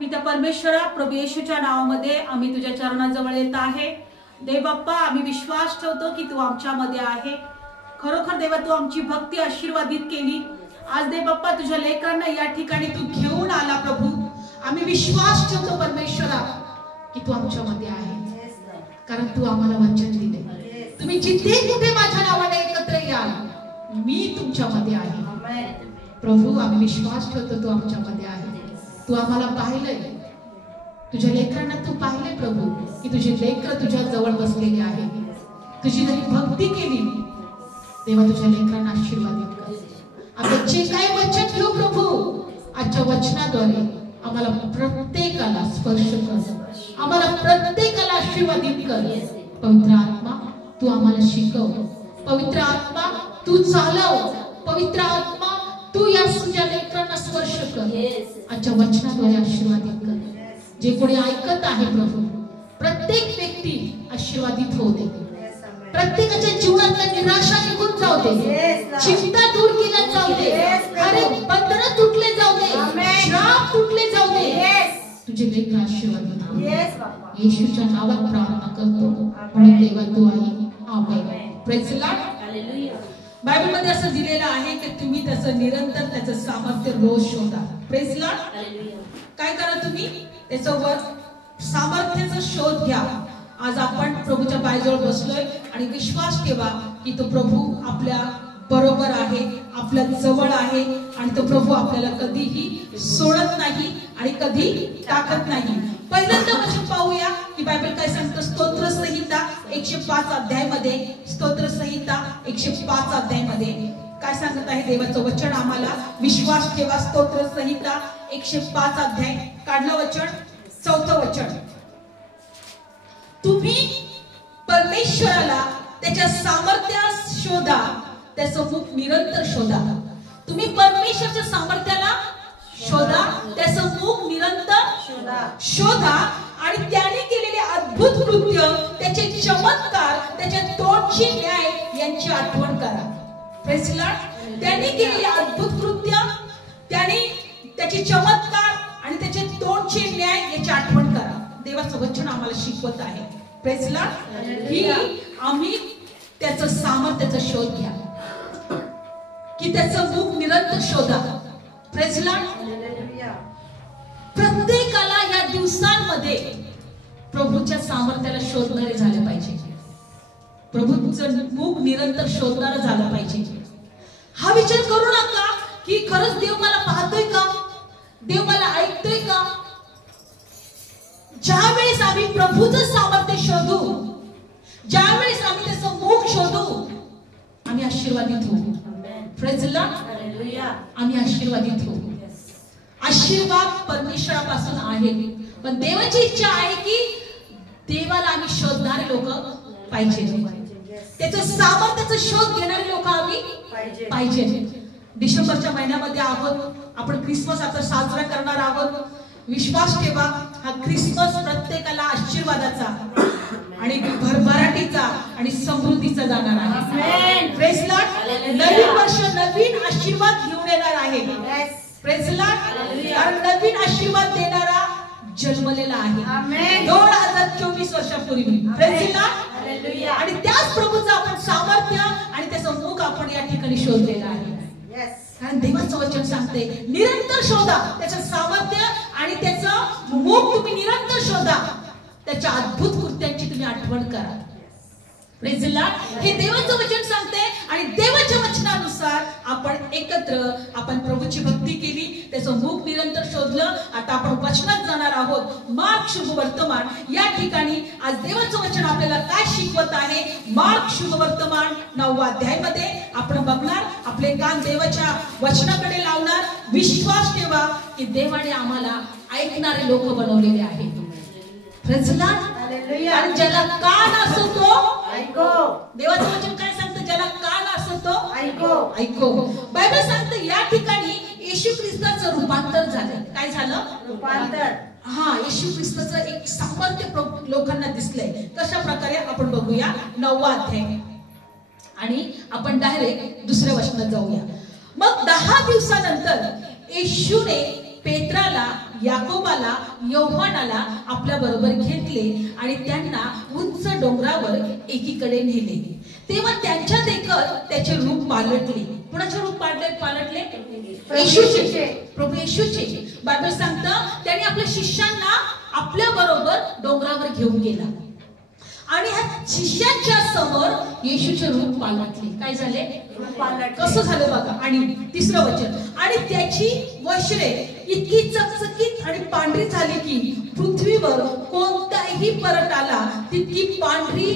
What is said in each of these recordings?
पिता परमेश्वरा, प्रभू येशूच्या नावामध्ये आम्ही तुझ्या चरणाजवळ येत आहे. देव बाप्पा, आम्ही विश्वास ठेवतो की तू आमच्यामध्ये आहे. खरोखर देवा, तू आमची भक्ती आशीर्वादित केली. आज देव बाप्पा, तुझ्या लेकरांना या ठिकाणी तू घेऊन आला. प्रभू, आम्ही विश्वास ठेवतो परमेश्वरा की तू आमच्यामध्ये आहे, कारण तू आम्हाला वचन दिले. तुम्ही जिथे कुठे माझ्या नावाने एकत्र याल, मी तुमच्यामध्ये आहे. प्रभू, आम्ही विश्वास ठेवतो तू आमच्यामध्ये आहे. तू आम्हाला पाहिलंय, तुझ्या लेकरांना तू पाहिले प्रभू, की तुझे लेकर तुझ्या जवळ बसलेले आहे. तुझी जरी भक्ती केली तेव्हा तुझ्या लेकरांना आशीर्वादित कर. आपण जे काही वचन घेऊ प्रभू, आजच्या वचनाद्वारे आम्हाला प्रत्येकाला स्पर्श कर, आम्हाला प्रत्येकाला आशीर्वादित कर. पवित्र आत्मा, तू आम्हाला शिकव. पवित्र आत्मा, तू चालव. पवित्र आत्मा, तू या तुझ्या लेकरांना स्पर्श कर. आजच्या वचनाद्वारे आशीर्वादित कर. जे कोणी ऐकत आहे प्रभू, प्रत्येक व्यक्ती आशीर्वादित होऊ दे. प्रत्येकाच्या जीवनातल्या निराशा निघून जाऊ दे, चिंता दूर केल्या जाऊ दे, अरे बंधनं तुटले जाऊ दे, श्राप तुटले जाऊ दे. तुझे लेकर आशीर्वादित हो. येशूच्या नावात प्रार्थना करतो म्हणून देवा तू आई. Amen. Praise the Lord. Hallelujah. Bible मध्ये असं दिलेलं आहे की तुम्ही त्याचं निरंतर त्याचं सामर्थ्य रोज शोधा. Praise the Lord. हालेलुया. काय करा तुम्ही? त्याचं सामर्थ्याचा शोध घ्या. आज आपण प्रभूच्या पायाजवळ बसलोय आणि विश्वास ठेवा की तो प्रभू आपल्या बरोबर आहे, आपल्या जवळ आहे आणि तो प्रभू आपल्याला कधीही सोडत नाही आणि कधी टाकत नाही. पहिल्यांदा वचन पाहूया की बायबल काय सांगतं. स्तोत्र संहिता 105 अध्यायामध्ये, स्तोत्र संहिता 105 अध्यायामध्ये काय सांगत आहे देवाचं वचन आम्हाला. विश्वास ठेवा. स्तोत्र संहिता 105 अध्याय, काढलं वचन, 4थं वचन. तुम्ही परमेश्वराला त्याच्या सामर्थ्यास शोधा, त्याचं मुख निरंतर शोधा. तुम्ही परमेश्वराच्या सामर्थ्याला शोधा, त्याचं मुख निरंतर शोधा आणि त्याने केलेले अद्भुत कृत्य, त्याचे चमत्कार, त्याच्या तोंडची न्याय यांची आठवण करा. Praise the Lord. त्याने केलेले अद्भुत कृत्य, त्याने त्याचे चमत्कार आणि त्याचे तोंडचे न्याय याची आठवण करा. देवाचं वचन आम्हाला शिकवत आहे. Praise the Lord. की आम्ही त्याचं सामर्थ्याचा शोध घ्या, की त्याचं मुख निरंतर शोधा. Praise the Lord. प्रत्येकाला या दिवसांमध्ये प्रभूच्या सामर्थ्याला शोधणारे झाले पाहिजे. प्रभूचं मुख निरंतर शोधणारा झाला पाहिजे. हा विचार करू नका की खरंच देव मला पाहतोय का, देव मला ऐकतोय का. ज्यावेळेस आम्ही प्रभूचं सामर्थ्य शोधू, ज्यावेळेस आम्ही त्याचं मुख शोधू, आम्ही आशीर्वादित होऊ. Praise the Lord. आम्ही आशीर्वादित होऊ. आशीर्वाद परमेश्वरापासून आहे, पण देवाची इच्छा आहे की देवाला आम्ही शोधणारे लोक पाहिजे, त्याचं सामर्थ्याचा शोध घेणारे लोक आम्ही पाहिजे. डिसेंबरच्या महिन्यामध्ये आहोत आपण, क्रिसमस आता साजरा करणार आहोत. विश्वास ठेवा, हा क्रिसमस प्रत्येकाला आशीर्वादाचा आणि भरभराटीचा आणि समृद्धीचा जाणार आहे. Praise the Lord. नवीन वर्ष नवीन आशीर्वाद घेऊन येणार आहे. Praise the Lord. कारण नवीन आशीर्वाद देणारा जन्मलेला आहे 2024 वर्षापूर्वी. Praise the Lord. आणि त्याच प्रभूचं आपण सामर्थ्य आणि त्याचं मुख आपण या ठिकाणी शोधलेलं आहे. कारण देवाचं वचन सांगते निरंतर शोधा त्याचं सामर्थ्य आणि त्याचं मुख. तुम्ही निरंतर शोधा, त्याच्या अद्भुत कृत्यांची तुम्ही आठवण करा. Praise the Lord. हे देवाचं वचन सांगते आणि देवाच्या वचनानुसार आपण एकत्र आपण प्रभूची भक्ती केली, त्याचं मुख निरंतर शोधलं. आता आपण वचनात जाणार आहोत. मार्क शुभ वर्तमान या ठिकाणी आज देवाचं वचन आपल्याला काय शिकवत आहे. मार्क शुभ वर्तमान 9व्या अध्यायामध्ये आपण बघणार. आपले कान देवाच्या वचनाकडे लावणार. विश्वास ठेवा की देवाने आम्हाला ऐकणारे लोक बनवलेले आहेत. Praise the Lord. आणि ज्याला कान असतो तो ऐको. देवाचं वचन काय सांगतं? ज्याला कान असतो तो ऐको. बायबल सांगतं या ठिकाणी येशू ख्रिस्ताचं रूपांतर झालं. काय झालं? रूपांतर. हा, येशू ख्रिस्ताचं एक सामर्थ्य लोकांना दिसलंय. कशा प्रकारे आपण बघूया 9वा अध्याय आणि आपण डायरेक्ट दुसऱ्या वचनात जाऊया. मग 10 दिवसानंतर येशूने पेत्राला याकोबाला, योहानाला आपल्या बरोबर घेतले आणि त्यांना उंच डोंगरावर एकीकडे नेले. तेव्हा त्यांच्या देखत त्याचे रूप पालटले. कुणाचे रूप पालटले? येशूचे, प्रभू येशूचे. बायबल सांगतं त्याने आपल्या शिष्यांना आपल्या बरोबर डोंगरावर घेऊन गेला आणि ह्या शिष्यांच्या समोर येशूचे रूप पालटले. काय झाले? कसं झालं बघा. आणि 3रं वचन, आणि त्याची वस्त्रे इतकी चकचकीत आणि पांढरी झाली की पृथ्वीवर कोणताही परटाला तितकी पांढरी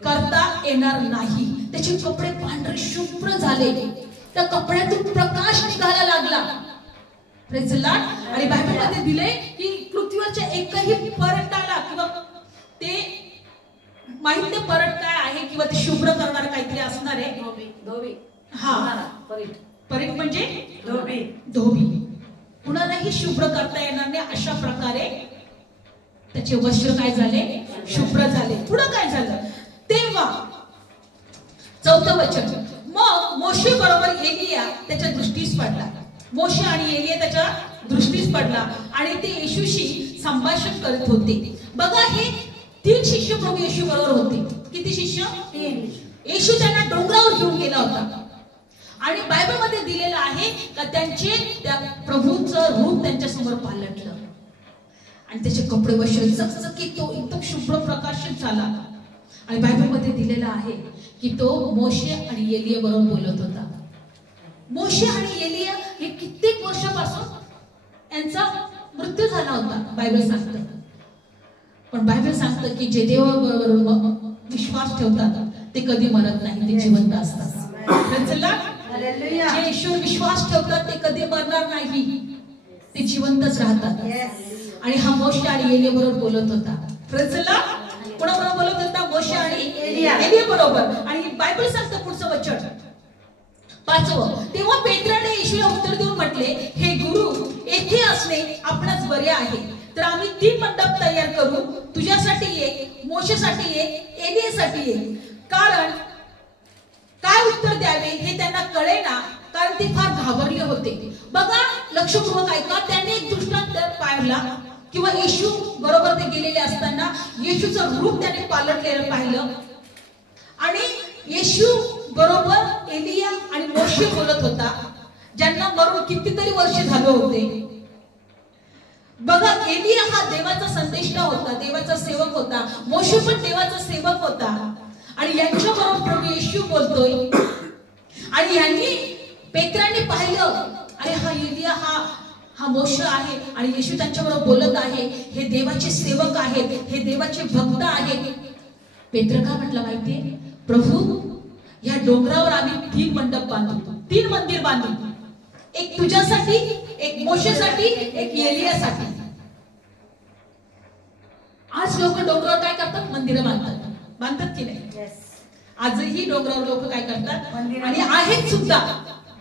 करता येणार नाही. त्याचे कपडे पांढरे शुभ्र झाले, त्या कपड्यातून प्रकाश निघायला लागला. Praise the Lord. आणि बायबल मध्ये दिले की पृथ्वीवरच्या एकही परटाला किंवा ते माहित नाही परट काय आहे किंवा ते शुभ्र करणार काहीतरी असणार आहे. धोबी. हा, परीट म्हणजे धोबी. कुणालाही शुभ्र करता येणार नाही. अशा प्रकारे त्याचे वस्त्र काय झाले? शुभ्र झाले. पुढे काय झालं? तेव्हा 4थं वचन, मग मोशे बरोबर एलिया त्याच्या दृष्टीस पडला. मोशे आणि एलिया त्याच्या दृष्टीस पडला आणि ते येशूशी संभाषण करत होते. बघा, हे 3 शिष्य प्रभू येशू बरोबर होते. किती शिष्य? 3. येशू त्यांना डोंगरावर घेऊन गेला होता आणि बायबल मध्ये दिलेलं आहे का त्यांचे त्या प्रभूचं रूप त्यांच्या समोर पालटलं आणि त्याचे कपडे वस्त्र चकचकीत तो एकदम शुभ्र प्रकाशित झाला. आणि बायबल मध्ये दिलेलं आहे की तो मोशे आणि एलिया बरोबर बोलत होता. मोशे आणि एलिया हे कित्येक वर्षापासून यांचा मृत्यू झाला होता बायबल सांगतं. पण बायबल सांगतं की जे देवाबरोबर विश्वास ठेवतात ते कधी मरत नाही, ते जिवंत असतात. जे ईश्वर विश्वास ठेवतात ते कधी मरणार नाही, ते जिवंतच राहतात. आणि हा मोशे आणि एलिया बरोबर बोलत होता. Praise the Lord. कोणाबरोबर बोलत होता? मोशे आणि एलिया बरोबर. आणि बायबल सांगतं पुढचं वचन 5वं, तेव्हा पेत्राने येशूला उत्तर देऊन म्हटले, हे गुरु, येथे असणे आपणास बरे आहे. तर आम्ही 3 मंडप तयार करू, तुझ्यासाठी एक, मोशेसाठी एक, एलियासाठी एक. कारण काय उत्तर द्यावे हे त्यांना कळेना, कारण ते फार घाबरले होते. बघा, लक्षपूर्वक ऐका. त्याने एक दृष्टांत पाहिला किंवा येशू बरोबर ते गेलेले असताना येशूचं रूप त्याने पालटलेलं पाहिलं आणि येशू बरोबर एलिया आणि मोशे बोलत होता, ज्यांना मरून कितीतरी वर्ष झाले होते. बघा, एलिया हा देवाचा संदेष्टा होता, देवाचा सेवक होता. मोशे पण देवाचा सेवक होता आणि यांच्या बरोबर प्रभू येशू बोलतोय. आणि यांनी पेत्राने पाहिलं, अरे हा एलिया हा मोशे आहे आणि येशू त्यांच्याबरोबर बोलत आहे. हे देवाचे सेवक आहेत, हे देवाचे भक्त आहेत. पेत्र का म्हटलं माहितीये? प्रभू, या डोंगरावर आम्ही 3 मंडप बांधू, 3 मंदिर बांधू. एक तुझ्यासाठी, एक मोशेसाठी, एक एलियासाठी. आज लोक डोंगरावर काय करतात? मंदिरं बांधतात की नाही? आजही डोंगरावर लोक काय करतात? आणि आहेत सुद्धा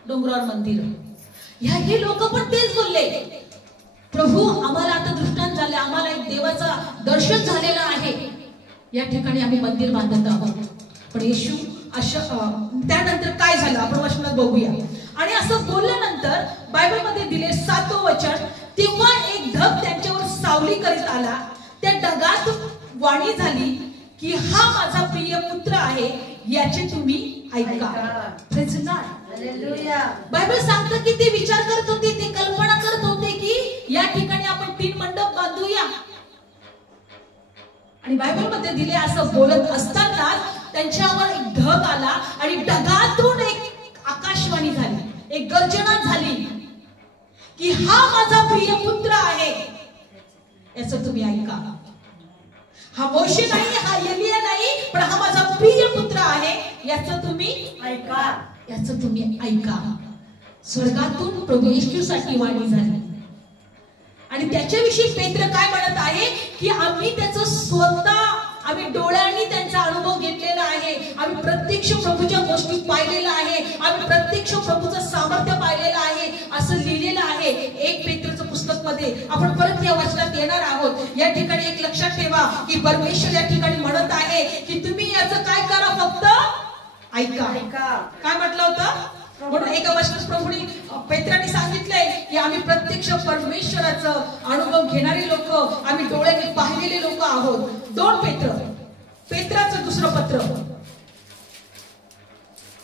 डोंगरावर मंदिर. हे लोक पण तेच बोलले, प्रभू आम्हाला आता दृष्टांत झाले, आम्हाला एक देवाचा दर्शन झालेलं आहे, या ठिकाणी आम्ही मंदिर बांधत आहोत. पण येशू त्यानंतर काय झालं आपण वचनात बघूया. आणि असं बोलल्यानंतर बायबल मध्ये दिले 7वं वचन, तेव्हा एक ढग त्यांच्यावर सावली करीत आला. त्या ढगात वाणी झाली की हा माझा प्रिय पुत्र आहे, याचे तुम्ही ऐका. Praise the Lord. Hallelujah. Bible सांगतं की ते विचार करत होते, ते कल्पना करत होते की या ठिकाणी आपण 3 मंडप बांधूया. आणि बायबल मध्ये दिले असं बोलत असताना त्यांच्यावर एक ढग आला आणि ढगातून एक आकाशवाणी झाली, एक गर्जना झाली की हा माझा प्रिय पुत्र आहे, याचं तुम्ही ऐका. हा मोशे नाही, हा एलिया नाही, पण हा माझा प्रिय पुत्र आहे, याचं तुम्ही ऐका, याचं तुम्ही ऐका. स्वर्गातून प्रभू येशूसाठी वाणी झाली. आणि त्याच्याविषयी पेत्र काय म्हणत आहे की आम्ही त्याचं स्वतः, आम्ही डोळ्यांनी त्यांचा अनुभव घेतलेला आहे, आम्ही प्रत्यक्ष प्रभूच्या गोष्टी पाहिलेल्या आहे, आम्ही प्रत्यक्ष प्रभूचं सामर्थ्य पाहिलेलं आहे, असं लिहिलेलं आहे 1 पेत्रचं पुस्तक मध्ये. आपण परत या वचनात येणार आहोत. या ठिकाणी एक लक्षात ठेवा की परमेश्वर या ठिकाणी म्हणत आहे की तुम्ही याचं काय करा, फक्त ऐका. काय म्हटलं होतं? म्हणून एका वचनात प्रभूने पेत्राने सांगितलंय की आम्ही प्रत्यक्ष परमेश्वराचं अनुभव घेणारे लोक, आम्ही डोळ्याने पाहिलेले लोक आहोत. 2 पेत्राचं दुसरं पत्र,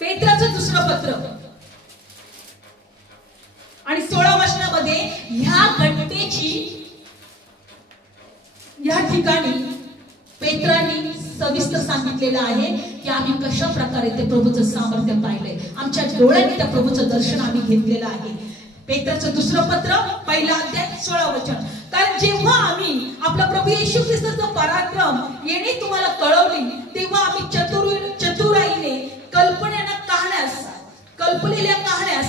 पेत्राचं दुसरं पत्र आणि 16 वचनामध्ये ह्या घटनेची या ठिकाणी पेत्राने सविस्तर सांगितलेलं आहे की आम्ही कशा प्रकारे ते प्रभूचं सामर्थ्य पाहिलंय. आमच्या डोळ्यांनी त्या प्रभूचं दर्शन आम्ही घेतलेलं आहे. पेत्राचं दुसरं पत्र 1 अध्याय 16 वचन. कारण जेव्हा आम्ही आपला प्रभू येशू ख्रिस्ताचं पराक्रम येणे तुम्हाला कळवली, तेव्हा आम्ही चतुराईने कल्पलेल्या कहाण्यास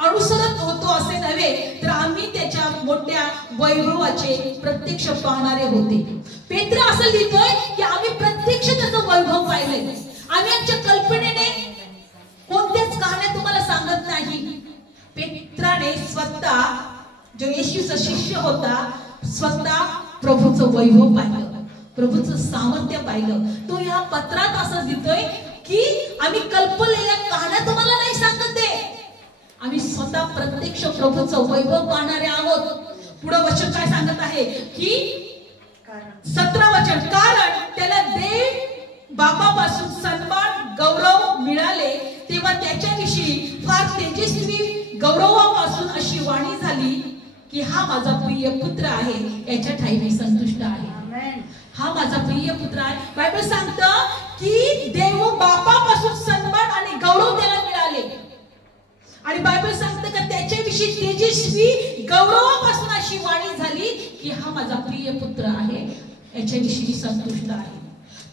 अनुसरत होतो असे नव्हे, तर आम्ही त्याच्या मोठ्या वैभवाचे प्रत्यक्ष पाहणारे होते. पेत्र असं लिहितोय की आम्ही प्रत्यक्ष त्याचं वैभव पाहिलंय. आम्ही आमच्या कल्पनेने कोणत्याच कहाण्या तुम्हाला सांगत नाही. पेत्राने स्वतः जो येशूचा शिष्य होता, स्वतः प्रभूचं वैभव पाहिलं, प्रभूचं सामर्थ्य पाहिलं. तो ह्या पत्रात असं लिहितोय की आम्ही कल्पलेल्या कहाण्या तुम्हाला नाही सांगत आहे, आम्ही स्वतः प्रत्यक्ष प्रभूचं वैभव पाहणारे आहोत. पुढे वचन काय सांगत आहे की 17 वचन, कारण त्याला देव बापापासून सन्मान गौरव मिळाले, तेव्हा त्याच्याविषयी फार तेजस्वी गौरवापासून अशी वाणी झाली की हा माझा प्रिय पुत्र आहे, याच्या ठाई मी संतुष्ट आहे. हा माझा प्रिय पुत्र आहे. बायबल सांगतं की देव बापापासून सन्मान आणि गौरव त्याला मिळाले आणि बायबल सांगतं की त्याच्याविषयी तेजस्वी गौरवापासून अशी वाणी झाली की हा माझा प्रिय पुत्र आहे, याच्याविषयी संतुष्ट आहे.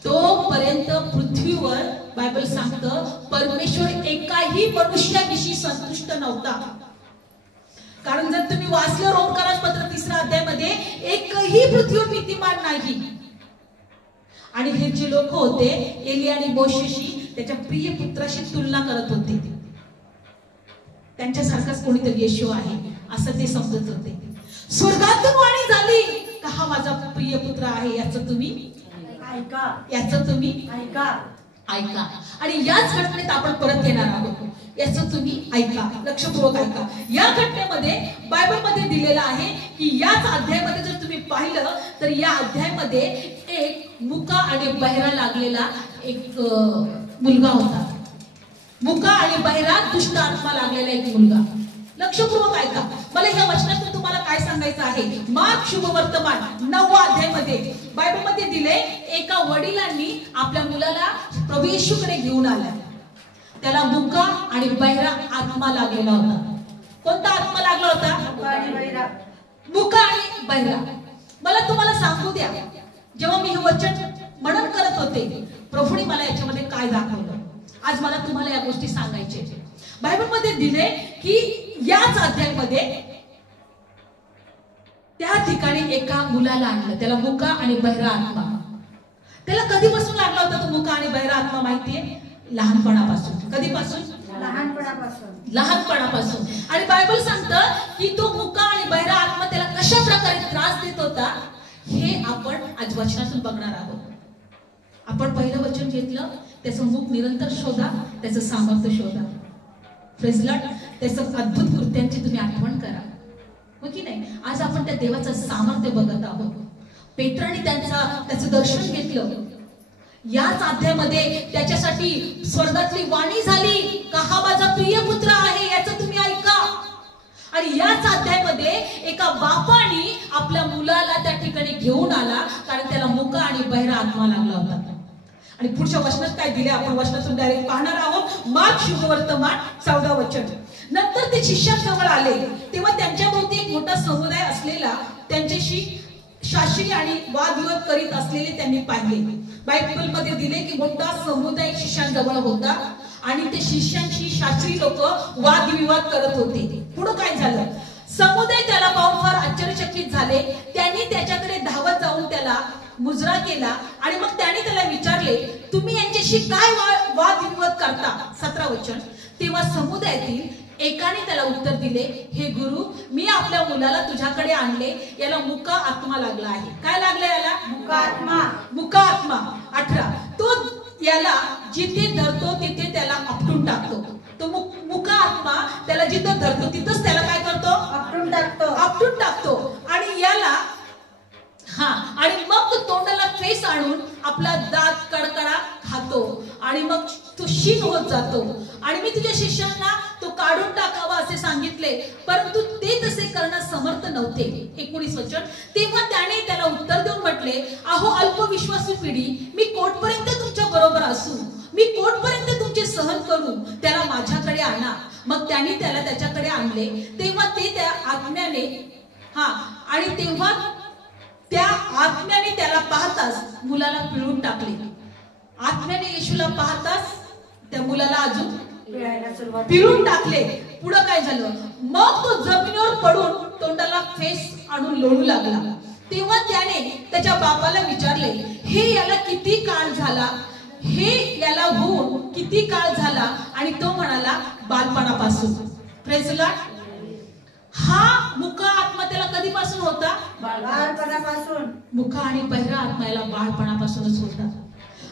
तोपर्यंत पृथ्वीवर बायबल सांगतं परमेश्वर एकाही मनुष्याविषयी संतुष्ट नव्हता. कारण जर तुम्ही वाचलं रोमकारास पत्र 3 अध्यायामध्ये, एकही पृथ्वीवर नीतिमान नाही. आणि हे जे लोक होते एलिया आणि मोशेशी त्याच्या प्रिय पुत्राशी तुलना करत होते. त्यांच्यासारखाच कोणीतरी येशू आहे असं ते समजत होते. स्वर्गातून वाणी झाली का हा माझा प्रिय पुत्र आहे, याचं तुम्ही ऐका, याचं तुम्ही ऐका. आणि याच घटनेत आपण परत येणार आहोत, याचं तुम्ही ऐका, लक्षपूर्वक ऐका. या घटनेमध्ये बायबल मध्ये दिलेलं आहे की याच अध्यायामध्ये जर तुम्ही पाहिलं तर या अध्यायामध्ये एक मुका आणि बहिरा लागलेला एक मुलगा होता. मुका आणि बहिरा दुष्ट आत्मा लागलेला एक मुलगा. लक्षपूर्वक ऐका. मला ह्या वचनातून तुम्हाला काय सांगायचं आहे. मार्क शुभवर्तमान 9व्या अध्यायामध्ये बायबल मध्ये दिले, एका वडिलांनी आपल्या मुलाला प्रभू येशूकडे घेऊन आला. त्याला मुका आणि बहिरा आत्मा लागलेला होता. कोणता आत्मा लागला होता? मुका आणि बहिरा. मला तुम्हाला सांगू द्या, जेव्हा मी हे वचन मनन करत होते, प्रभूने मला याच्यामध्ये काय दाखवलं, आज मला तुम्हाला या गोष्टी सांगायचे. बायबल मध्ये दिले की याच अध्यायामध्ये त्या ठिकाणी एका मुलाला आणलं, त्याला मुका आणि बहिरा आत्मा. त्याला कधीपासून लागला होता तो मुका आणि बहिरा आत्मा माहितीये? लहानपणापासून. कधीपासून? लहानपणापासून. आणि बायबल सांगतं की तो मुका आणि बहिरा आत्मा त्याला कशा प्रकारे त्रास देत होता हे आपण आज वचनातून बघणार आहोत. आपण पहिलं वचन घेतलं, त्याचं मुख निरंतर शोधा, त्याचं सामर्थ्य शोधा. Praise Lord. त्याचं अद्भुत कृत्यांची तुम्ही आठवण करा, हो की नाही? आज आपण त्या देवाचं सामर्थ्य बघत आहोत. पेत्राने त्याचं दर्शन घेतलं. याच अध्यायामध्ये त्याच्यासाठी स्वर्गातली वाणी झाली का हा माझा प्रिय पुत्र आहे, याचं तुम्ही ऐका. आणि याच अध्यायामध्ये एका बापाने आपल्या मुलाला त्या ठिकाणी घेऊन आला, कारण त्याला मुका आणि बहिरा आत्मा लागला होता. आणि पुढच्या वचनात काय दिले आपण वचनातून डायरेक्ट पाहणार आहोत. मार्क शुभवर्तमान 14 वचन. नंतर ते शिष्यांजवळ आले, तेव्हा त्यांच्या भोवती एक मोठा समुदाय असलेला त्यांच्याशी शास्त्री आणि वादविवाद करीत असलेले त्यांनी पाहिले. बायबल मध्ये दिले की मोठा समुदाय शिष्यांजवळ होता आणि ते शिष्यांशी शास्त्री लोक वादविवाद करत होते. पुढे काय झालं? समुदाय त्याला पाहून फार आश्चर्यचकित झाले. त्यांनी त्याच्याकडे धावत जाऊन त्याला मुजरा केला आणि मग त्याने त्याला विचारले, तुम्ही यांच्याशी काय वादविवाद करता? 17 वचन. तेव्हा समुदायातील एकाने त्याला उत्तर दिले, हे गुरु, मी आपल्या मुलाला तुझ्याकडे आणले, याला मुका आत्मा लागला आहे. काय लागला याला? मुका आत्मा. मुका आत्मा. 18. तो याला जिथे धरतो तिथे त्याला आपटून टाकतो. तो आत्मा त्याला जिथं धरतो तिथंच त्याला काय करतो, आपटून टाकतो. आणि याला आणि मग तो तोंडाला फेस आणून आपला दात कडकडा खातो आणि मग तो क्षीण होत जातो. आणि मी तुझ्या शिष्यांना तो काढून टाकावा असे सांगितले, परंतु ते तसे करण्यास समर्थ नव्हते. 19 वचन. तेव्हा त्याने त्याला उत्तर देऊन म्हटले, अहो अल्पविश्वासू पिढी, मी कोटपर्यंत तुमच्या बरोबर असू, मी कोटपर्यंत तुमचे सहन करू, त्याला माझ्याकडे आणा. मग त्यांनी त्याला त्याच्याकडे आणले. तेव्हा ते त्या आत्म्याने आणि तेव्हा त्या आत्म्याने त्याला पाहताच मुलाला पिळून टाकले. आत्म्याने येशूला पाहताच त्या मुलाला अजून पिळून टाकले. पुढे काय झालं, मग तो जमिनीवर पडून तोंडाला फेस आणून लोळू लागला. तेव्हा त्याने त्याच्या बापाला विचारले, हे याला किती काळ झाला, हे याला होऊन किती काळ झाला. आणि तो म्हणाला, बालपणापासून. Praise the Lord. हा मुका आत्मा त्याला कधीपासून होता, बालपणापासून. मुका आणि बहिरा आत्मा याला बालपणापासूनच होता.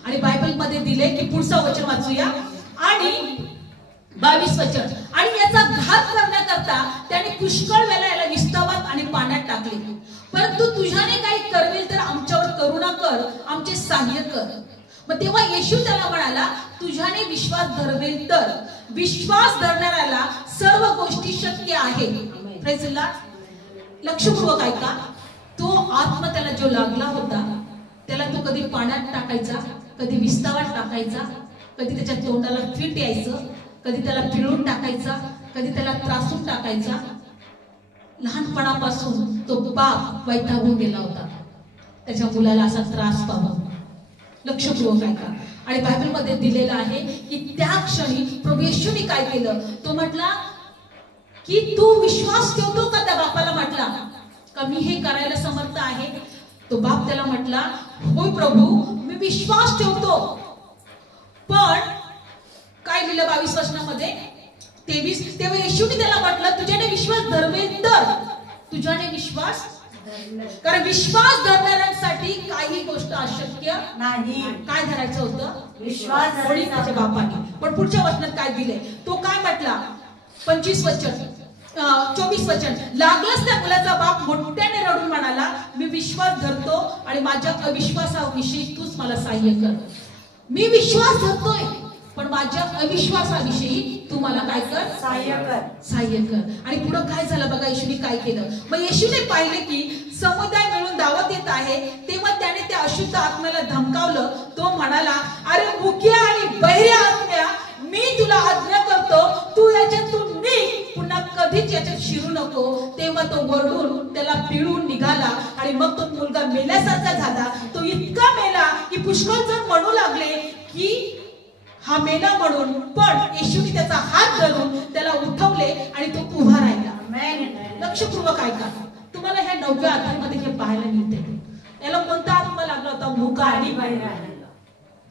आणि बायबल मध्ये दिले की पुढचं वचन वाचूया. आणि 22 वचन. आणि याचा घात करण्याकरता त्याने पुष्कळ वेळा याला विस्तावात आणि पाण्यात टाकले. परंतु तुझ्याने काही करवेल तर आमच्यावर करुणा कर, आमचे सहाय्य कर. मग तेव्हा येशू त्याला म्हणाला, तुझ्याने विश्वास धरवेल तर. विश्वास धरणाऱ्याला सर्व गोष्टी शक्य आहे. Praise the Lord. लक्षपूर्वक ऐका. तो आत्मा त्याला जो लागला होता त्याला तो कधी पाण्यात टाकायचा, कधी विस्तावात टाकायचा, कधी त्याच्या तोंडाला फिट यायचं, कधी त्याला पिळून टाकायचा, कधी त्याला त्रासून टाकायचा. लहानपणापासून तो बाप वैतागून गेला होता त्याच्या मुलाला असा त्रास पाहून. लक्षपूर्वक ऐका. आणि बायबल मध्ये दिलेलं आहे की त्या क्षणी प्रभू येशूने काय केलं, तो म्हटला की तू विश्वास ठेवतो का. त्या बापाला म्हटला का मी हे करायला समर्थ आहे. तो बाप त्याला म्हटला, होय प्रभू मी विश्वास ठेवतो. पण काय लिहिलं 22 वचनामध्ये 23. तेव्हा येशूने त्याला म्हटलं, तुझ्याने विश्वास धरवेल तर. तुझ्याने विश्वास, कारण विश्वास धरणाऱ्यांसाठी काही गोष्ट अशक्य नाही. काय धरायचं होतं, विश्वास. त्याच्या बापाने. पण पुढच्या वचनात काय दिले, तो काय म्हटला 24 वचन. लागलाच त्या मुलाचा बाप मोठ्याने रडून म्हणाला, मी विश्वास धरतो आणि माझ्या अविश्वासाविषयी तूच मला सहाय्य कर. मी विश्वास धरतोय पण माझ्या अविश्वासाविषयी तू मला काय कर, सहाय्य कर. आणि पुढे काय झालं बघा, येशूने काय केलं. मग येशूने पाहिले की समुदाय मिळून दावत येत आहे. तेव्हा त्याने त्या अशुद्ध आत्म्याला धमकावलं. तो म्हणाला, अरे मुक्या आणि बहिऱ्या आत्म्या, मी तुला आज्ञा करतो, तू याच्यातून निघ, पुन्हा कधीच याच्यात शिरू नको. तेव्हा तो वरडून त्याला पिळून निघाला. आणि मग तो मुलगा मेल्यासारखा झाला. तो इतका मेला की पुष्कळ जण म्हणू लागले की हा मेला म्हणून. पण येशूने त्याचा हात धरून त्याला उठवले आणि तो उभा राहिला. लक्षपूर्वक ऐका. तुम्हाला ह्या 9व्या अध्यायामध्ये हे पाहायला मिळते. याला कोणता आत्मा लागला होता,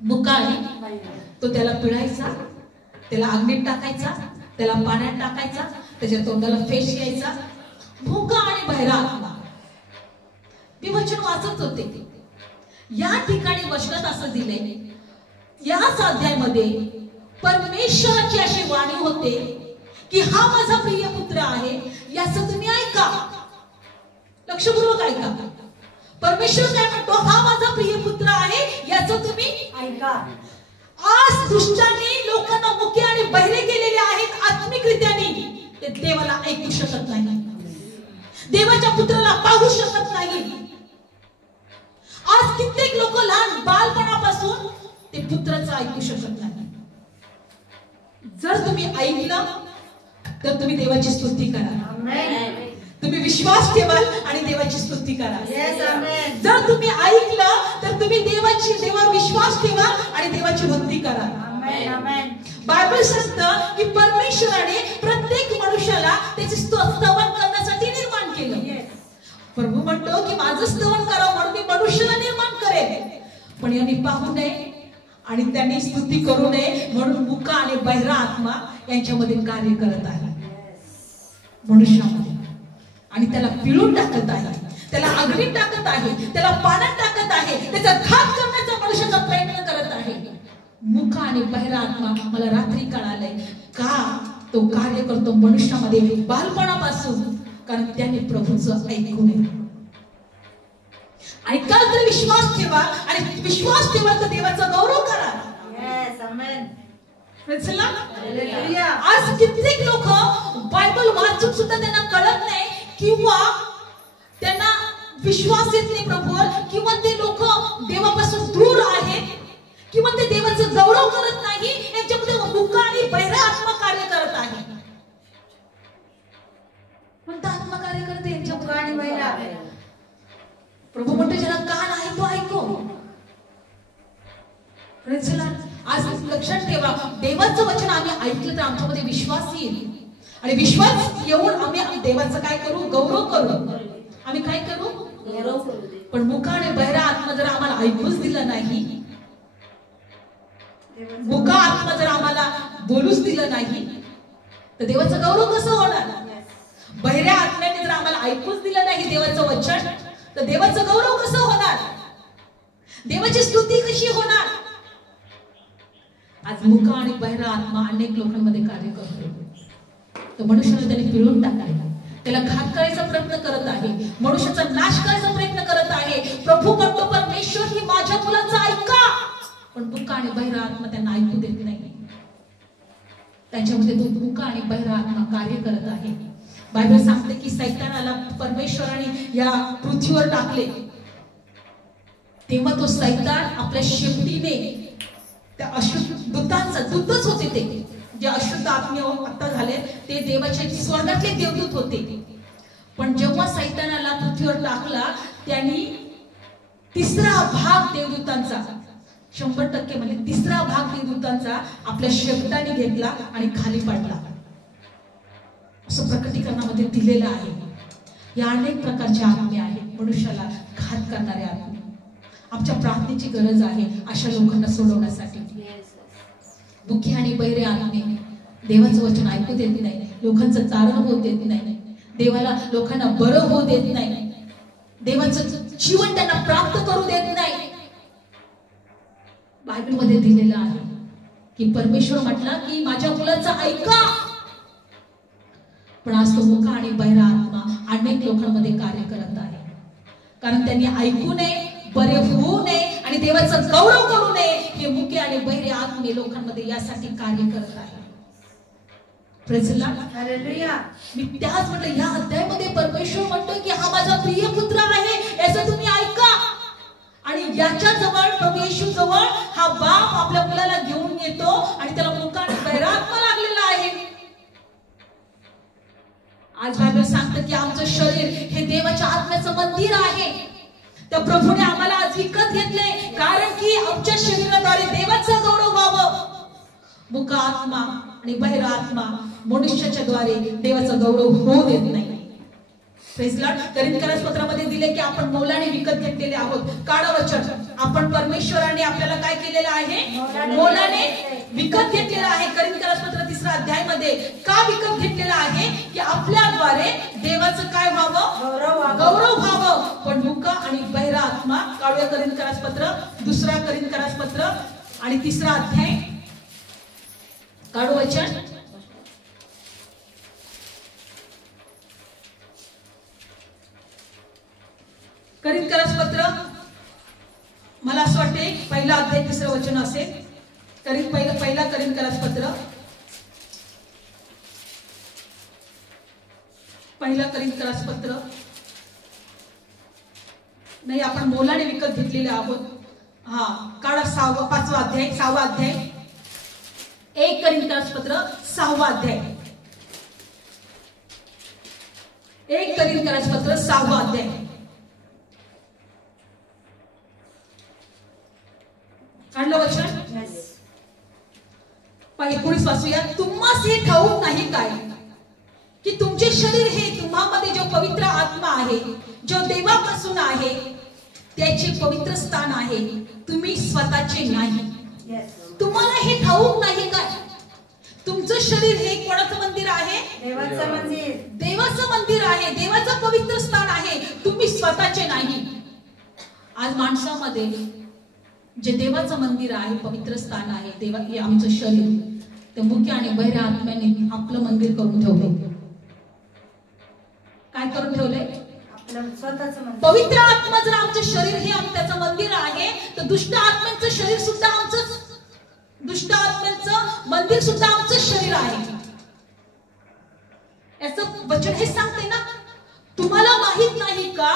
मुका आणि तो त्याला पिळायचा, त्याला अग्नीत टाकायचा, त्याला पाण्यात टाकायचा, त्याच्या तोंडाला फेस यायचा. मुका आणि बहिरा आत्मा. मी वचन वाचत होते. या ठिकाणी वचनात असं दिले, याच अध्यायामध्ये परमेश्वराची अशी वाणी होते की हा माझा प्रिय पुत्र आहे, याचं तुम्ही ऐका. लक्षपूर्वक ऐका. परमेश्वर काय म्हणतो, हा माझा प्रिय पुत्र आहे, याचं तुम्ही ऐका. आज दुष्टांनी लोकांना मुके आणि बहिरे केलेले आहेत आत्मिकरित्याने. ते देवाला ऐकू शकत नाही, देवाच्या पुत्राला पाहू शकत नाही. आज कित्येक लोक लहान बालपणापासून ते पुत्राचं ऐकू शकत नाही. जर तुम्ही ऐकलं तर तुम्ही देवाची स्तुती करा. तुम्ही विश्वास ठेवा आणि देवाची स्तुती करा. जर तुम्ही ऐकलं तर तुम्ही देवावर विश्वास ठेवा आणि देवाची भक्ती करा. बायबल सांगतं की परमेश्वराने प्रत्येक मनुष्याला त्याचे स्तवन करण्यासाठी निर्माण केलं. प्रभू म्हणतो की माझं स्तवन करा म्हणून मी मनुष्याला निर्माण करेन. पण यांनी पाहू नये आणि त्यांनी स्तुती करू नये म्हणून मुका आणि बहिरा आत्मा यांच्यामध्ये कार्य करत आहे मनुष्यामध्ये. आणि त्याला पिळून टाकत आहे, त्याला अग्नीत टाकत आहे, त्याला पाण्यात टाकत आहे, त्याचा घात करण्याचा मनुष्याचा प्रयत्न करत आहे. मुका आणि बहिरा आत्मा मला रात्री कळालंय का, तो कार्य करतो मनुष्यामध्ये बालपणापासून, कारण त्याने प्रभूचं ऐकू नये. ऐकाल तर विश्वास ठेवा, आणि विश्वास ठेवा तर देवाचा गौरव करा. आज कित्येक लोक बायबल वाचून सुद्धा त्यांना कळत नाही, किंवा त्यांना विश्वास येत नाही प्रभूवर, किंवा ते लोक देवापासून दूर आहेत, किंवा ते देवाचं गौरव करत नाही. यांच्यामध्ये मुका आणि बहिरा आत्मा कार्य करत आहे. म्हणता आत्मा कार्य करते यांच्या मुका आणि बहिरा. प्रभू म्हणतो ज्याला कान आहे तो ऐको. आज लक्षात ठेवा, देवाचं वचन आम्ही ऐकलं तर आमच्यामध्ये विश्वास येईल, आणि विश्वास येऊन आम्ही देवाचं काय करू, गौरव करू. आम्ही काय करू, गौरव करू. पण मुका आणि बहिरा आत्मा जर आम्हाला ऐकूच दिलं नाही, मुका आत्मा जर आम्हाला बोलूच दिलं नाही, तर देवाचं गौरव कसं होणार. बहिऱ्या आत्म्याने जर आम्हाला ऐकूच दिलं नाही देवाचं वचन, तर देवाचं गौरव कसं होणार, देवाची स्तुती कशी होणार. आज मुका आणि बहिरा आत्मा अनेक लोकांमध्ये कार्य करतो. तर मनुष्याला त्याने पिळून टाकायला, त्याला घात करायचा प्रयत्न करत आहे, मनुष्याचा नाश करायचा प्रयत्न करत आहे. प्रभू म्हणतो परमेश्वर की माझ्या मुलांचा ऐका, पण मुका आणि बहिरा आत्मा त्यांना ऐकू देत नाही. त्यांच्यामध्ये तो मुका आणि बहिरा आत्मा कार्य करत आहे. बायबल सांगते की सैतानाला परमेश्वराने या पृथ्वीवर टाकले, तेव्हा तो सैतान आपल्या शेपटीने त्या अशुद्ध दूतच होते, ते जे अशुद्ध आत्मे आता झाले ते देवाचे स्वर्गातले देवदूत होते. पण जेव्हा सैतानाला पृथ्वीवर टाकला, त्यांनी तिसरा भाग देवदूतांचा, 100% म्हणजे तिसरा भाग देवदूतांचा आपल्या शेपटाने घेतला आणि खाली पाडला. असं प्रकटीकरणामध्ये दिलेलं आहे. या अनेक प्रकारच्या आत्मे आहेत, मनुष्याला घात करणारे आत्मे. आमच्या प्रार्थनेची गरज आहे अशा लोकांना सोडवण्यासाठी. मुके आणि बहिरे आत्मे देवाचं वचन ऐकू देत नाही, लोकांचं तारण होऊ देत नाही, देवाला लोकांना बरं होऊ देत नाही, देवाचं जीवन त्यांना प्राप्त करू देत नाही. बायबलमध्ये दिलेलं आहे की परमेश्वर म्हटला की माझ्या मुलाचं ऐका. पण आज तो मुका आणि बहिरा आत्मा अनेक लोकांमध्ये कार्य करत आहे, कारण त्यांनी ऐकू नये, बरे होऊ नये आणि देवाचं गौरव करू नये. हे मुके आणि बहिरे आत्मे लोकांमध्ये यासाठी कार्य करत आहे. Praise the Lord, hallelujah. मी त्याच म्हटलं या अध्यायामध्ये परमेश्वर म्हणतो की हा माझा प्रिय पुत्र आहे, याचं तुम्ही ऐका. आणि याच्या जवळ, प्रभू येशू जवळ हा बाप आपल्या मुलाला घेऊन येतो आणि त्याला मुका आणि बहिरा आत्मा लागलेला आहे. आज बायबल सांगतं की आमचं शरीर हे देवाच्या आत्म्याचं मंदिर आहे. त्या प्रभूने आम्हाला आज विकत घेतले, कारण की आमच्या शरीराद्वारे देवाचा गौरव व्हावं. मुका आत्मा आणि बहिरा आत्मा मनुष्याच्या द्वारे देवाचा गौरव होऊ देत नाही. Praise Lord. करिंथकरास पत्रामध्ये दिले की आपण मौलाने विकत घेतलेले आहोत. काढा वचन, आपण परमेश्वराने आपल्याला काय केलेलं आहे, मौलाने विकत घेतलेलं आहे. करिंथकरास पत्र 3 अध्यायामध्ये का विकत घेतलेलं आहे की आपल्याद्वारे देवाचं काय व्हावं, गौरव व्हावं. पण मुका आणि बहिरा आत्मा, काढूया करिंथकरास पत्र 2 करिंथकरास पत्र आणि 3 अध्याय, काढू वचन. करिंथकरास पत्र, मला असं वाटते पहिला अध्याय 3 वचन असेल. पहिला करिंथकरास पत्र, पहिला करिंथकरास पत्र नाही, आपण मोलाने विकत घेतलेले आहोत. हा, काढा 5वा अध्याय, 6वा अध्याय, 1 करिंथकरास पत्र 6वा अध्याय, 1 करिंथकरास पत्र 6वा अध्याय. काढलं वचन? 19 वाचूया. तुम्हास हे ठाऊक नाही काय की तुमचे शरीर हे तुम्हामध्ये जो पवित्र आत्मा आहे, जो देवापासून आहे, त्याचे पवित्र स्थान आहे, तुम्ही स्वतःचे नाही. तुम्हाला हे ठाऊक नाही काय तुमचं शरीर हे कोणाचं मंदिर आहे, देवाचं मंदिर, देवाचं मंदिर आहे, देवाचं पवित्र स्थान आहे, तुम्ही स्वतःचे नाही. आज माणसामध्ये जे देवाचं मंदिर आहे, पवित्र स्थान आहे, देवा हे आमचं शरीर, त्या मुख्य आणि बहिऱ्या आत्म्याने आपलं मंदिर करून ठेवलं. काय करून ठेवलंय? स्वतःच मंदिर. पवित्र आत्मा जर आमचं शरीर हे त्याचं मंदिर आहे, तर दुष्ट आत्म्यांचं शरीर सुद्धा आमचं, दुष्ट आत्म्यांचं मंदिर सुद्धा आमचं शरीर आहे. याचं वचन हे सांगते ना, तुम्हाला माहित नाही का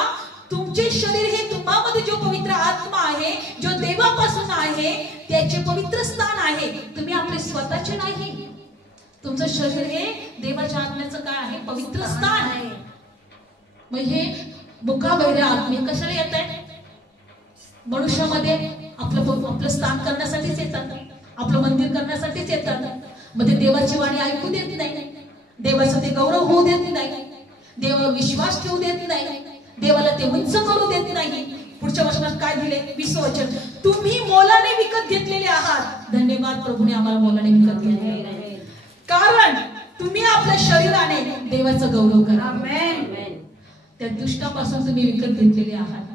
तुमचे शरीर हे तुम्हामध्ये जो पवित्र आत्मा आहे, जो देवापासून आहे, त्याचे पवित्र स्थान आहे. तुम्ही आपले स्वतःचे नाही. तुमचं शरीर हे देवाच्या आत्म्याचं काय आहे? पवित्र स्थान आहे. मग हे मुखाबहिरे आत्मे कशाला येत आहे? मनुष्यामध्ये आपलं स्थान करण्यासाठीच येतात, आपलं मंदिर करण्यासाठीच येतात. मग ते देवाची वाणी ऐकू देत नाही, देवाचा ते गौरव होऊ देत नाही, देवावर विश्वास ठेवू देत नाही, देवाला ते उंच करू देत नाही. पुढच्या वचनात काय दिले? 20 वचन, तुम्ही मोलाने विकत घेतलेले आहात. धन्यवाद, प्रभूने आम्हाला मोलाने विकत घेतले, कारण तुम्ही आपल्या शरीराने देवाचा गौरव करा. आमेन. त्या दुष्टापासून तुम्ही विकत घेतलेले आहात.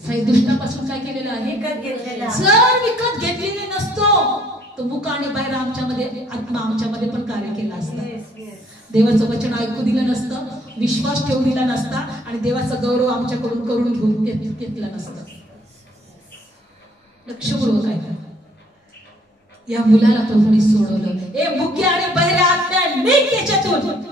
साई दुष्टापासून काय केलेलं आहे? विकत घेतलेलं. जर विकत घेतलेले नसतो तर मुख आणि बाहेर आमच्यामध्ये आत्मा आमच्यामध्ये पण कार्य केला असता. देवाचं वचन ऐकू दिलं नसतं, विश्वास ठेवू दिला नसता, आणि देवाचा गौरव आमच्याकडून करून घेतला नसतं. लक्षपूर्वक ऐका. या मुलाला प्रभूने सोडवलं. हे मुख्य आणि बहिऱ्या आत्म्या निघ त्याच्यातून.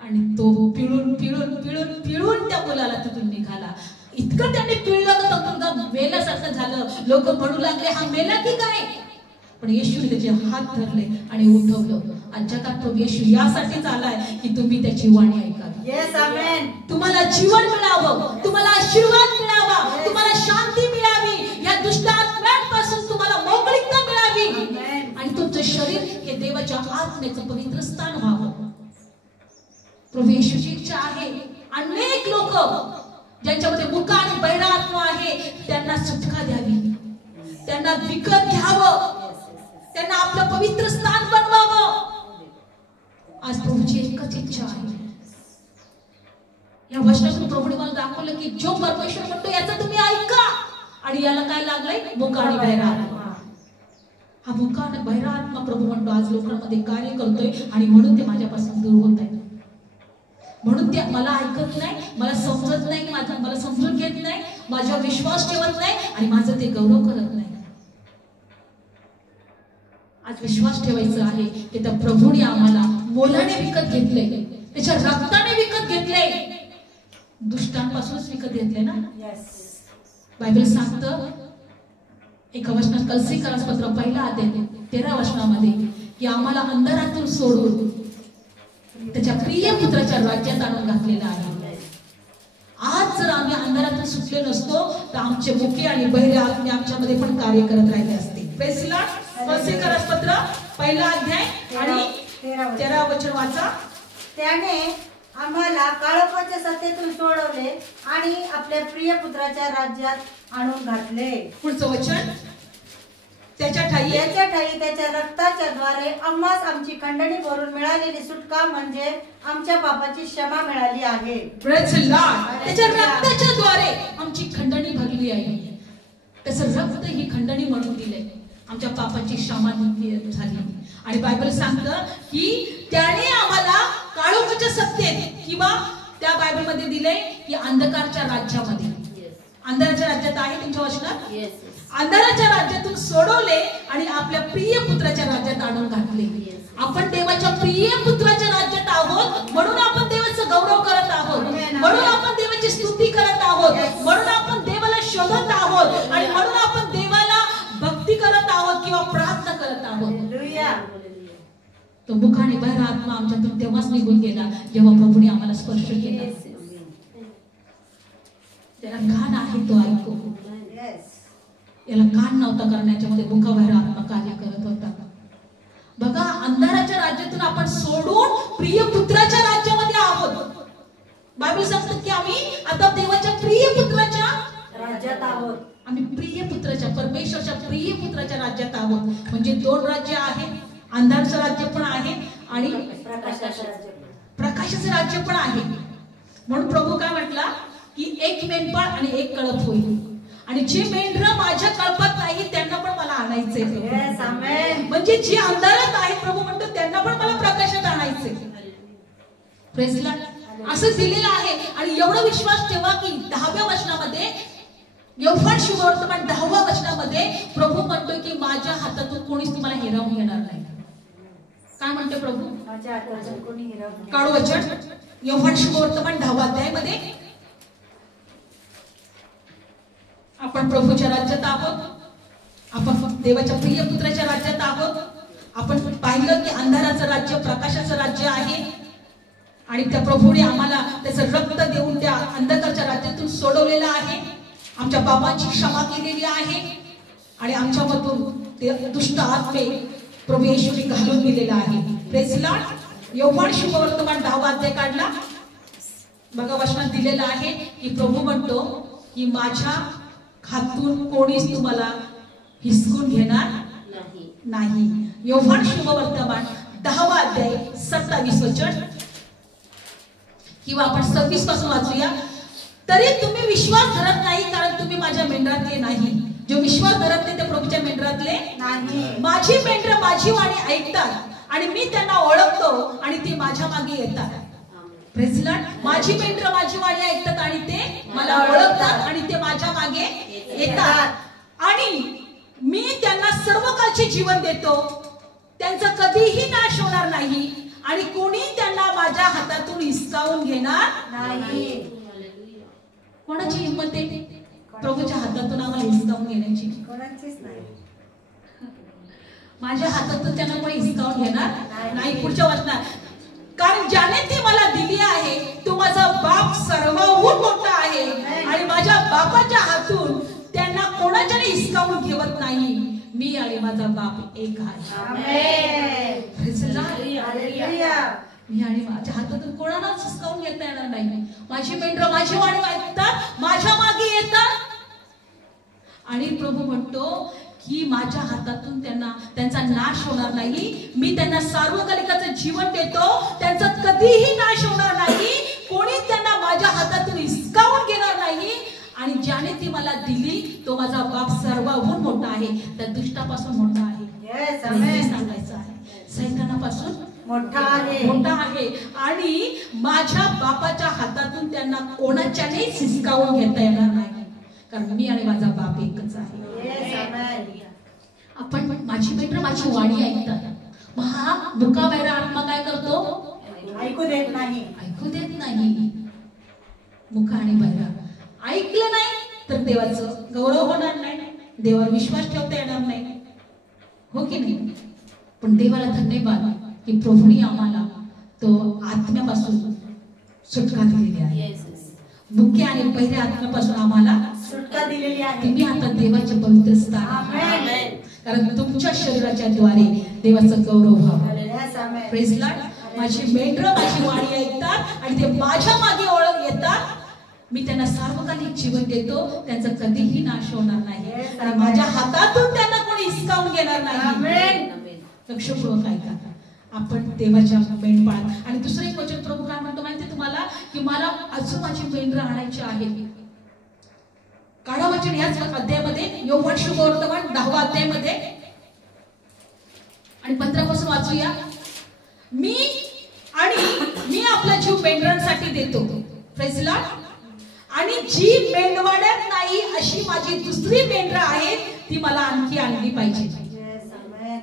आणि तो पिळून पिळून पिळून पिळून त्या मुलाला तिथून निघाला. इतकं त्यांनी पिळलं की तो मुलगा मेल्यासारखं झालं. लोक म्हणू लागले हा मेला की काय? पण येशूने त्याचे हात धरले आणि उठवलं. आणि जगात प्रभू येशू यासाठीच आलाय की तुम्ही त्याची वाणी ऐकावी. येस, आमेन. तुम्हाला जीवन मिळावं, तुम्हाला आशीर्वाद मिळावा, तुम्हाला शांती मिळावी, या दुष्ट आत्म्यांपासून तुम्हाला मोकळीकता मिळावी, आणि तुमचं शरीर हे देवाच्या आत्म्याचं पवित्र स्थान व्हावं. प्रभू येशूची इच्छा आहे अनेक लोक ज्यांच्यामध्ये मुख आणि बहिरा आत्मा आहे त्यांना सुटका द्यावी, त्यांना विकत घ्यावं, त्यांना आपलं पवित्र स्थान बनवावं. आज प्रभूची एकच इच्छा आहे. या वचनातून प्रभूने मला दाखवलं की जो परमेश्वर म्हणतो याचं तुम्ही ऐका. आणि याला काय लागलंय? मुख आणि बहिरा आत्मा. हा मुख आणि बहिरा आत्मा प्रभू म्हणतो आज लोकांमध्ये कार्य करतोय, आणि म्हणून ते माझ्यापासून दूर होत आहे. म्हणून ते मला ऐकत नाही, मला समजत नाही, मला समजून घेत नाही, माझ्यावर विश्वास ठेवत नाही, आणि माझं ते गौरव करत नाही. आज विश्वास ठेवायचा आहे की त्या प्रभूने आम्हाला मोलाने विकत घेतले, त्याच्या रक्ताने विकत घेतले, दुष्टांपासूनच विकत घेतले ना. बायबल सांगतं एका वचनात, कलसीकरास पत्र 1 अध्याय 13 वचनामध्ये, की आम्हाला अंधारातून सोडून त्याच्या प्रिय पुत्राच्या राज्यात आणून घातलेला आहे. आज जर आम्ही अंधारातून सुटले नसतो तर आमचे मुके आणि बहिरे आत्मे आमच्यामध्ये पण कार्य करत राहिले असते. Praise Lord. कलसीकरास पत्र 1 अध्याय आणि 13 वचन वाचा. त्याने आम्हाला काळोखाच्या सत्तेतून सोडवले आणि आपल्या प्रिय पुत्राच्या राज्यात आणून घातले. पुढचं वचन, त्याच्या ठाई त्याच्या रक्ताच्या द्वारे आम्हास आमची खंडणी भरून मिळालेली सुटका म्हणजे आमच्या पापाची क्षमा मिळाली आहे. Praise Lord. त्याच्या रक्ताच्या द्वारे आमची खंडणी भरली आहे. त्याचं रक्त ही खंडणी म्हणून दिले, आमच्या पापाची क्षमा झाली. आणि बायबल सांगतं की त्याने आम्हाला काळोखाच्या सत्तेत, किंवा त्या बायबल मध्ये दिले की अंधकारच्या राज्यामध्ये, अंधाराच्या राज्यात आहे तुमच्या वचनात, अंधाराच्या राज्यातून सोडवले आणि आपल्या प्रिय पुत्राच्या राज्यात आणून घातले. आपण देवाच्या प्रिय पुत्राच्या राज्यात आहोत, म्हणून आपण देवाचा गौरव करत आहोत, म्हणून आपण देवाची स्तुती करत आहोत, म्हणून आपण देवाला शोधत आहोत, आणि म्हणून आपण देवाला भक्ती करत आहोत किंवा प्रार्थना करत आहोत. तो मुख आणि बहिरा आत्मा आमच्यातून तेव्हाच निघून गेला जेव्हा प्रभूने आम्हाला स्पर्श केला. ज्याला कान आहे तो ऐकू. याला कान नव्हता, कारण याच्यामध्ये मुखा बहिरा आत्मा कार्य करत होता. बघा, अंधाराच्या राज्यातून आपण सोडून प्रिय पुत्राच्या राज्यामध्ये आहोत. बायबल सांगतं की आम्ही आता देवाच्या प्रिय पुत्राच्या राज्यात आहोत. आम्ही प्रिय पुत्राच्या, परमेश्वरच्या प्रिय पुत्राच्या राज्यात आहोत. म्हणजे 2 राज्य आहेत, अंधाराचं राज्य पण आहे आणि प्रकाशाचं राज्य पण आहे. म्हणून प्रभू काय म्हटला की 1 मेंढपाळ आणि 1 कळप होईल, आणि जे मेंढरं माझ्या कळपात नाही त्यांना पण मला आणायचं आणायचे. Yes, amen. म्हणजे जे अंधारात आहे प्रभू म्हणतो त्यांना पण मला प्रकाशात आणायचे. Praise Lord. असं दिलेलं आहे. आणि एवढा विश्वास ठेवा की 10व्या वचनामध्ये, योहान शुभवर्तमान 10व्या वचनामध्ये प्रभू म्हणतो की माझ्या हातातून कोणीच तुम्हाला हिरावून घेणार नाही. काय म्हणते प्रभू? माझ्या हातातून कोणी हिरावून काढू वचन योहान शुभवर्तमान 10व्या अध्यायामध्ये. आपण प्रभूच्या राज्यात आहोत. आपण देवाच्या प्रिय पुत्राच्या राज्यात आहोत. आपण पाहिलं की अंधाराचं राज्य प्रकाशाचं राज्य आहे. आणि त्या प्रभूने आम्हाला त्याचं रक्त देऊन त्या अंधकारच्या राज्यातून सोडवलेलं आहे. आमच्या पापांची क्षमा केलेली आहे. आणि आमच्यामधून ते दुष्ट आत्मे प्रभू येशूने घालून दिलेला आहे. Praise Lord. योहान शुभवर्तमान 10वा अध्याय काढला बघा. वचनात दिलेलं आहे की प्रभू म्हणतो की माझ्या हातून कोणीच तुम्हाला हिसकून घेणार नाही. योहान शुभवर्तमान 10वा अध्याय 27 वचन किंवा आपण 26 पासून वाचूया. तरी तुम्ही विश्वास धरत नाही कारण तुम्ही माझ्या मेंढरातले नाही. जो विश्वास धरत नाही ते प्रभूच्या मेंढरातले नाही. माझी मेंढरं माझी वाणी ऐकतात आणि मी त्यांना ओळखतो आणि ते माझ्या मागे येतात. Praise Lord. माझी मेंढरं माझी वाणी ऐकतात आणि ते मला ओळखतात आणि ते माझ्या मागे येतात. आणि मी त्यांना सर्वकाळचे जीवन देतो. त्यांचा कधीही नाश होणार नाही आणि कोणी त्यांना माझ्या हातातून हिसकावून घेणार नाही. कोणाची हिंमत आहे प्रभूच्या हातातून आम्हाला हिसकावून घेण्याची? कोणाचीच नाही. माझ्या हातातून त्यांना कोणी हिसकावून घेणार नाही. पुढच्या वचनात, कारण ज्याने ती मला दिली आहे तो माझा बाप सर्वहून मोठा आहे आणि माझ्या बापाच्या हातून त्यांना कोणाच्याने हिसकावून घेवत नाही. मी आणि माझा बाप एक आहे. आमेन. Praise Lord. हालेलुया. मी आणि माझ्या हातातून कोणालाच हिसकावून घेता येणार नाही. माझी मेंढरं माझी वाणी ऐकतात, माझ्या मागे येतात. आणि प्रभू म्हणतो की माझ्या हातातून त्यांचा नाश होणार नाही. मी त्यांना सार्वकालिकाचं जीवन देतो. त्यांचा कधीही नाश होणार नाही. कोणी त्यांना माझ्या हातातून हिसकावून घेणार नाही. आणि ज्याने ती मला दिली तो माझा बाप सर्वहून मोठा आहे. त्या दुष्टापासून मोठा आहे. Yes, amen. सांगायचं आहे सैतानापासून मोठा आहे. मोठा आहे. आणि माझ्या बापाच्या हातातून त्यांना कोणाच्यानेच हिसकावून घेता येणार नाही कारण मी आणि माझा बाप एकच आहे. Yes, amen. आपण माझी मेंढरं माझी वाणी ऐकतात. मग हा मुका बहिरा आत्मा काय करतो? ऐकू देत नाही. ऐकू देत नाही. मुका आणि बहिरा ऐकलं नाही तर देवाचं गौरव होणार नाही. देवावर विश्वास ठेवता येणार नाही. हो की नाही? पण देवाला धन्यवाद की प्रभूने आम्हाला तो आत्म्यापासून सुटका दिलेली आहे. मुक्या आणि बहिऱ्या आत्म्यापासून आम्हाला सुटका दिलेली आहे. तुम्ही आता देवाचे पवित्र स्थान आमेन. कारण तुमच्या शरीराच्या द्वारे देवाचं गौरव व्हावं. Yes, amen. Praise Lord. माझी मेंढरं माझी वाणी ऐकतात आणि ते माझ्या मागे ओळख येतात. मी त्यांना सार्वकालिक जीवन देतो. त्यांचा कधीही नाश होणार नाही आणि माझ्या हातातून त्यांना कोणी हिसकावून घेणार नाही. आमेन. लक्षपूर्वक ऐका. आपण देवाच्या मेंढपाळात. आणि दुसरं एक वचन प्रभू काय म्हणतो माहिती तुम्हाला की मला अजून माझी मेंढरं आणायची आहे. काढा वचन याच अध्यायामध्ये योहान शुभवर्तमान 10वा अध्यायामध्ये आणि 15 पासून वाचूया. मी आपला जीव मेंढरांसाठी देतो. Praise Lord. आणि जी मेंढवाड्यात नाही अशी माझी दुसरी मेंढरं आहे ती मला आणखी आणली पाहिजे. Yes, amen.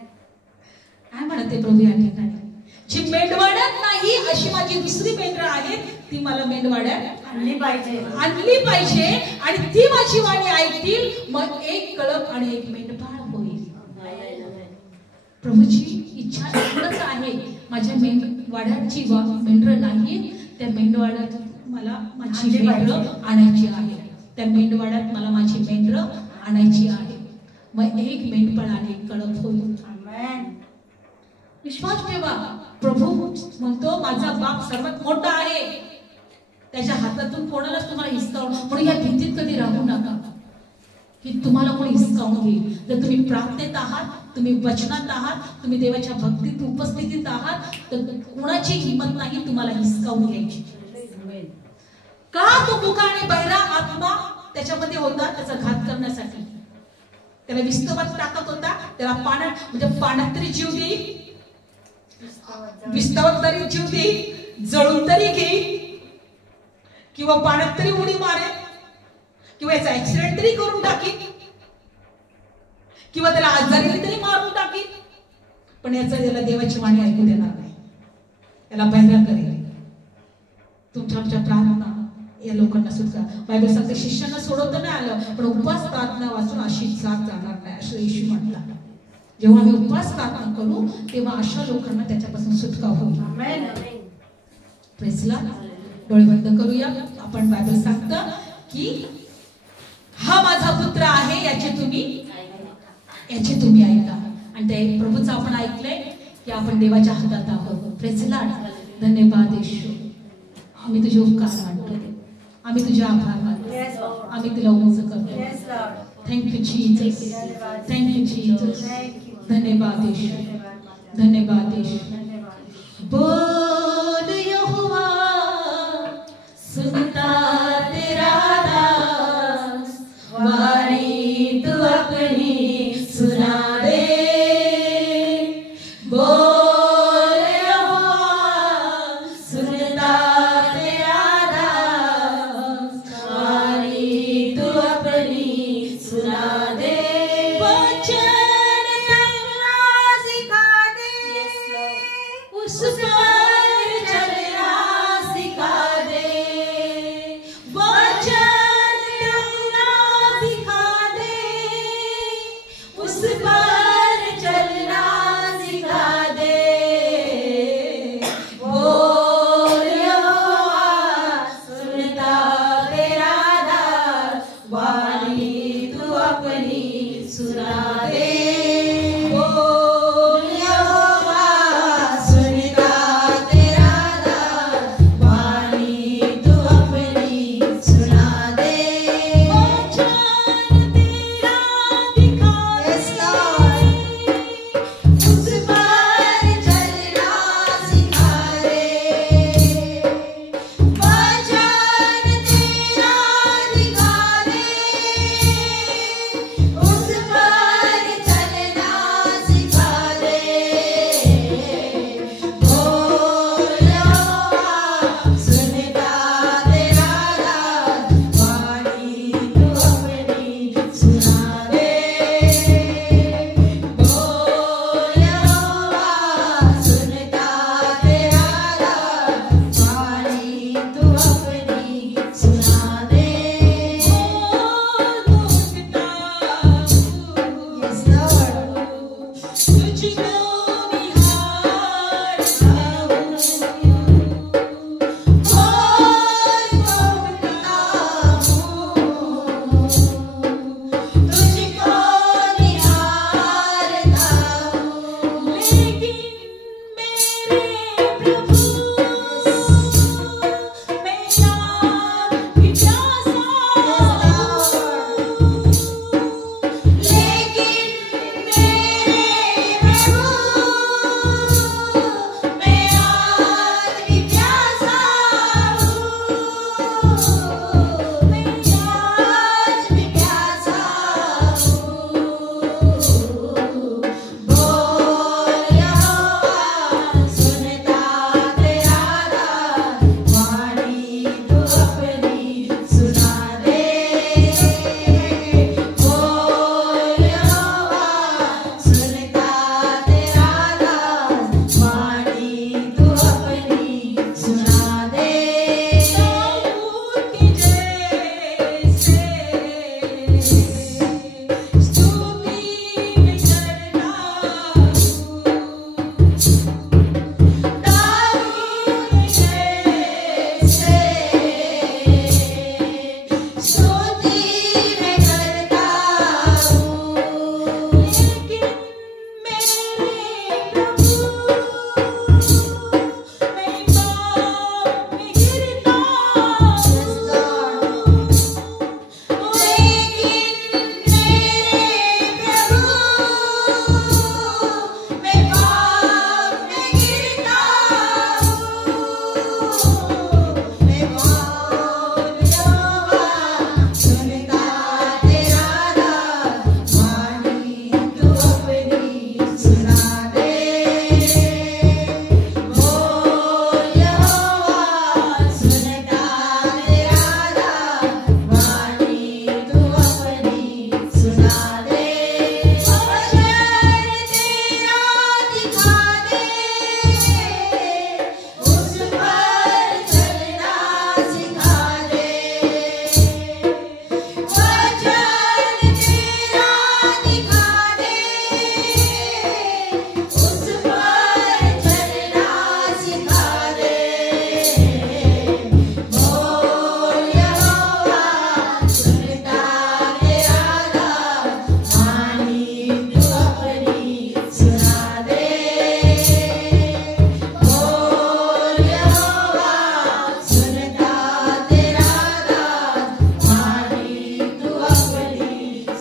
काय म्हणते प्रभू या ठिकाणी? जी मेंढवाड्यात नाही अशी माझी दुसरी मेंढरं आहे ती मला मेंढवाड्यात आणली पाहिजे आणि ती माझी वाणी ऐकतील. मग एक कळप आणि एक मेंढपाळ होईल. प्रभूची इच्छा एवढंच आहे. माझ्या मेंढवाड्याची मेंढरं नाही. त्या मेंढवाड्यात मला माझी मेंढरं आणायची आहे. त्या मेंढवाड्यात मला माझी मेंढरं आणायची आहे. मग एक मेंढपाळ आणि एक कळप होईल. आमेन. विश्वास ठेवा. प्रभू म्हणतो माझा बाप सर्वात मोठा आहे. त्याच्या हातातून कोणालाच तुम्हाला हिसकावून. म्हणून या भीतीत कधी राहू नका की तुम्हाला कोणी हिसकावून घेईल. जर तुम्ही प्रार्थनेत आहात, तुम्ही वचनात आहात, तुम्ही देवाच्या भक्तीत उपस्थितीत आहात तर कोणाची हिंमत नाही तुम्हाला हिसकावून घ्यायची. का? तो मुका आणि बहिरा आत्मा त्याच्यामध्ये होता त्याचा घात करण्यासाठी. त्याला विस्तवात टाकत होता, त्याला पाण्यात म्हणजे पाण्यात तरी जीव देईल, विस्तवात तरी जीव देईल, जळून तरी घेईल, किंवा पाण्यात तरी उडी मारेल, किंवा याचा ऍक्सिडेंट तरी करून टाकील, किंवा त्याला आजारी तरी मारून टाकील, पण याला देवाची वाणी ऐकू देणार नाही, याला बहिरा करेल. तुमच्या आमच्या प्रार्थना या लोकांना सुद्धा बायबल सांगते शिष्यांना सोडवता नाही आलं, पण उपवास प्रार्थना वाचून अशी जात जाणार नाही असं येशू म्हटला. जेव्हा आम्ही उपवास प्रार्थना करू तेव्हा अशा लोकांना त्याच्यापासून सुटका होईल. Praise Lord. डोळे बंद करूया. आपण बायबल सांगतं की हा माझा पुत्र आहे, याचे तुम्ही ऐका. आणि ते प्रभूचं आपण ऐकलंय की आपण देवाच्या हातात आहोत. Praise Lord. धन्यवाद येशू. आम्ही तुझे उपकार मानतो, आम्ही तुझे आभार मानतो, आम्ही तुला उंच करतो. Thank you Jesus, thank you Jesus. धन्यवाद येशू, धन्यवाद येशू. बोल यहोवा, सुनता तेरा दास, वाणी तू अपनी सुना दे. बोल यहोवा, सुनता तेरा दास, वाणी तू अपनी सुना दे. वचन तेरा सिखा दे, उस पर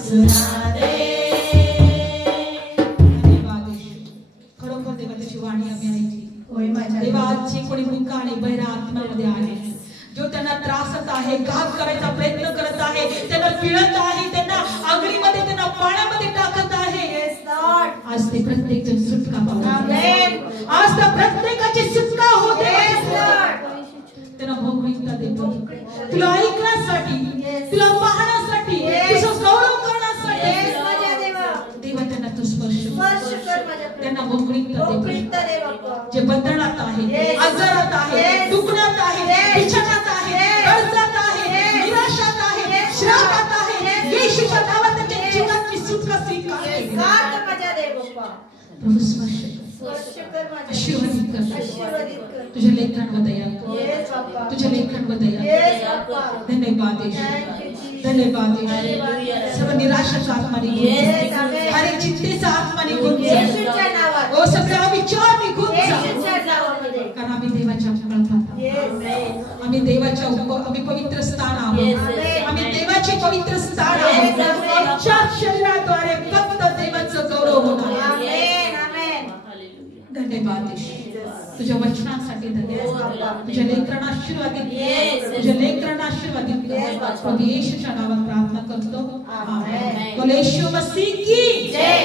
सुना दे. खरोखर देवाची वाणी आम्ही ऐकली. होय माझ्या देवा, आजची कोणी मुका आणि बहिरा आत्म्यामध्ये आहे, जो त्यांना त्रासत आहे, घात करायचा प्रयत्न करत आहे, त्यांना पिळत आहे, त्यांना अग्नीमध्ये, त्यांना पाण्यामध्ये टाकत आहे, आज ते प्रत्येक जण सुटका पावतो. आज त्या प्रत्येकाची सुटका होते. त्यांना भोगविता देतो, तुला ऐकण्यासाठी, तुला पाहण्यासाठी, तुझं गौरव करण्यासाठी. देवा, त्यांना तू स्पर्श कर, त्यांना भोगविता देतो. जे बंधनात आहे, आजारात आहे, दुखण्यात आहे, बिछाण्यात आहे, कर्जात आहे, निराशात आहे, श्रापात आहे, येशूच्या नावात त्यांच्या जीवनाची सुटका स्वीकार. प्रभू स्पर्श कर, आशीर्वादित कर. तुझ्या लेकरांवर दया कर, तुझ्या लेकरांवर दया कर. धन्यवाद येशू, धन्यवाद येशू. सर्व निराशाचा आत्मा निघून जा, हर एक चिंतेचा आत्मा निघून जा, ओ सगळा विचार निघून जा. कारण आम्ही देवाच्या कळपात, आम्ही देवाच्या आम्ही पवित्र स्थान आहोत, आम्ही देवाचे पवित्र स्थान आहोत. आमच्या शरीराद्वारे फक्त देवाचं गौरव होणार. धन्यवाद येशू, तुझ्या वचनांसाठी धन्यवाद. तुझ्या लेकरांना आशीर्वादित, तुझ्या लेकरांना आशीर्वादित कर. प्रभू येशूच्या नावात प्रार्थना करतो. आमेन. बोल येशू मसीह की जय.